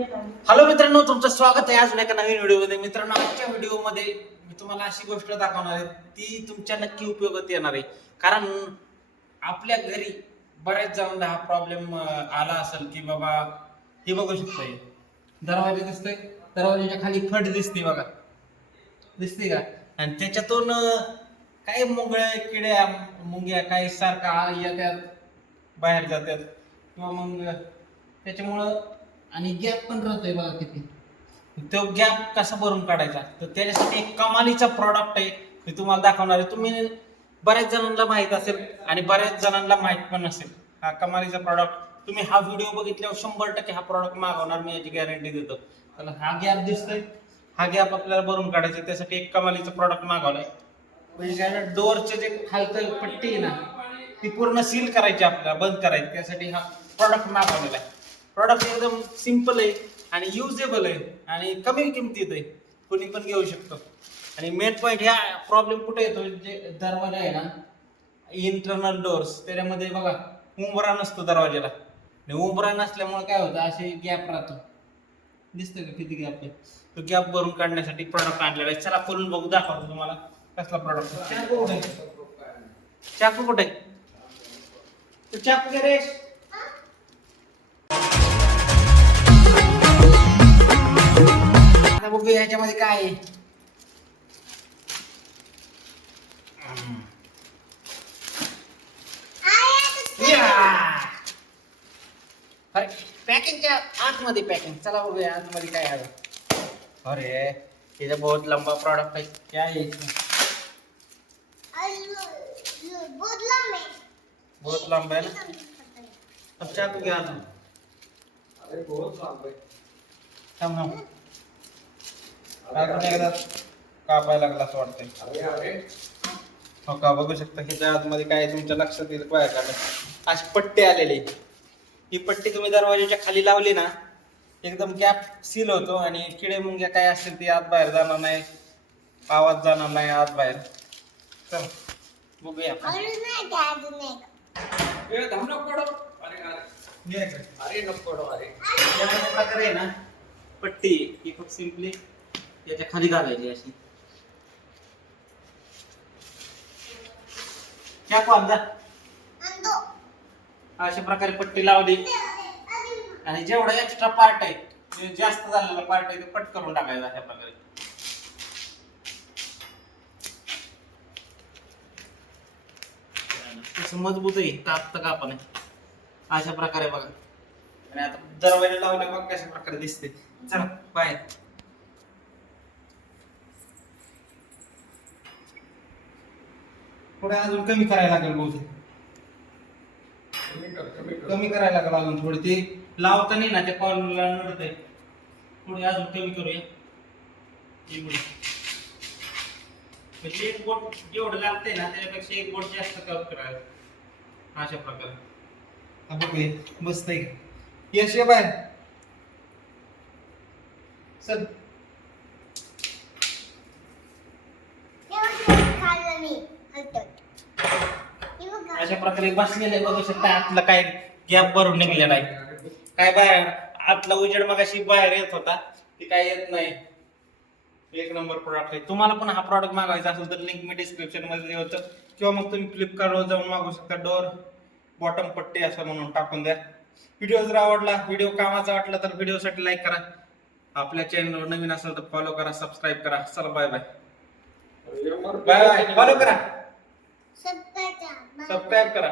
Hello मित्रांनो, तुमचं स्वागत आहे अजून एका नवीन व्हिडिओमध्ये. मित्रांनो, आजच्या व्हिडिओमध्ये मी तुम्हाला अशी गोष्ट दाखवणार आहे ती तुमच्या नक्की उपयोगात येणार आहे. कारण आपल्या घरी बऱ्याच जणांना हा प्रॉब्लेम आला असेल की बाबा हे बघू शकतोय, दरवाजा दिसतोय, दरवाजाच्या खाली फट दिसते बघा, दिसते का? आणि त्याच्यातून काही मुंगळ्या किड्या मुंग्या काही सारखा येतात, बाहेर जातात किंवा मग त्याच्यामुळं आणि गॅप पण राहतोय बघा किती. तो गॅप कसा भरून काढायचा, तर त्याच्यासाठी एक कमालीचा प्रॉडक्ट आहे मी तुम्हाला दाखवणार आहे. तुम्ही बऱ्याच जणांना माहित असेल आणि बऱ्याच जणांना माहित पण नसेल हा कमालीचा प्रॉडक्ट. तुम्ही हा व्हिडिओ बघितल्यावर 100% हा प्रॉडक्ट मागवणार, मी याची गॅरंटी देतो. तर हा गॅप दिसतोय, हा गॅप आपल्याला भरून काढायचा, त्यासाठी एक कमालीचं प्रॉडक्ट मागवलंय. म्हणजे डोअरचे जे खालचं पट्टी आहे ना ती पूर्ण सील करायची, आपल्याला बंद करायची, त्यासाठी हा प्रॉडक्ट मागवलेला आहे. प्रॉडक्ट एकदम सिंपल आहे आणि युजेबल आहे आणि कमी किमतीत आहे, कोणी पण घेऊ शकतो. आणि मेन पॉईंट ह्या प्रॉब्लेम कुठे येतो, जे दरवाजा आहे ना इंटरनल डोअर्स, त्याच्यामध्ये बघा उंबरा नसतो दरवाजाला. उंबरा नसल्यामुळे काय होतं, असे गॅप राहतो, दिसतं का किती गॅप आहे. तो गॅप भरून काढण्यासाठी प्रॉडक्ट आणलेला आहे. चला खोलून बघू, दाखवतो तुम्हाला कसला प्रॉडक्ट. चाकू कुठे, चाकू कुठे, तो चाकू घे रे. आता बघू ह्याच्यामध्ये काय आहे. पॅकिंगच्या आतमध्ये पॅकिंग. चला बघूया आतमध्ये काय आहे. अरे त्याचा बहुत लंबा प्रॉडक्ट आहे. क्या है इसमें? बहुत लंबा है ना. अब चाकू घ्या आता. अरे बहुत लांब आहे. थांब थांब, अजून एकदा कापायला लागला असं वाटतंय. अरे अरे हो का, बघू शकता ह्याच्या आतमध्ये काय आहे, तुमच्या लक्षात येईल काय का. अशी पट्टी आलेली, ही पट्टी तुम्ही दरवाजाच्या खाली लावली ना एकदम गॅप सील होतो आणि किडे मुंग्या काय असतील ती आत बाहेर जाणार नाही, आवाज जाणार नाही आत बाहेर. चल बघूया आपण. ए धाम नको पडो. अरे अरे अरे नको पडो. अरे प्रकारे आहे ना पट्टी ही खूप सिंपली याच्या खाली घालायची अशी. क्या कॉल जा अशा प्रकारे पट्टी लावली आणि जेवढा एक्स्ट्रा पार्ट आहे, जे जास्त झालेला पार्ट आहे ते पट करून टाकायचा अशा प्रकारे. तसं मजबूत आहे, ताकद का आपण अशा प्रकारे बघा. आणि आता दरवाजा लावल्या बघ कशा प्रकारे दिसते. चला बाहेर. पुढे अजून कमी करायला लागेल बहुतेक, कमी करायला लागेल अजून थोडी. ते लावताना ना ते कॉलला नडत आहे, थोडी अजून कमी करूया. म्हणजे एक बोट जेवढं लागतंय ना त्याच्यापेक्षा एक बोट जास्त कट करायला अशा प्रकारे. बघूया मस्त आहे. यश ये बाहेर चल. अशा प्रकारे बसलेले बघू शकता, आतला काय गॅप भरून निघलेला आहे. काय बाहेर आतला उजेड मगाशी बाहेर येत होता, ती काय येत नाही. एक नंबर प्रॉडक्ट आहे. तुम्हाला पण हा प्रॉडक्ट मागवायचा असेल तर लिंक मी डिस्क्रिप्शन मध्ये देतो, किंवा मग तुम्ही फ्लिपकार्टवर जाऊन मागवू शकता. डोअर बॉटम पट्टी असं म्हणून टाकून द्या. व्हिडिओ जर आवडला, व्हिडिओ कामाचा वाटला तर व्हिडिओसाठी लाईक करा. आपल्या चॅनलवर नवीन असेल तर फॉलो करा, सबस्क्राईब करा. चला bye bye. Bye bye. Follow करा, सबस्क्राईब करा.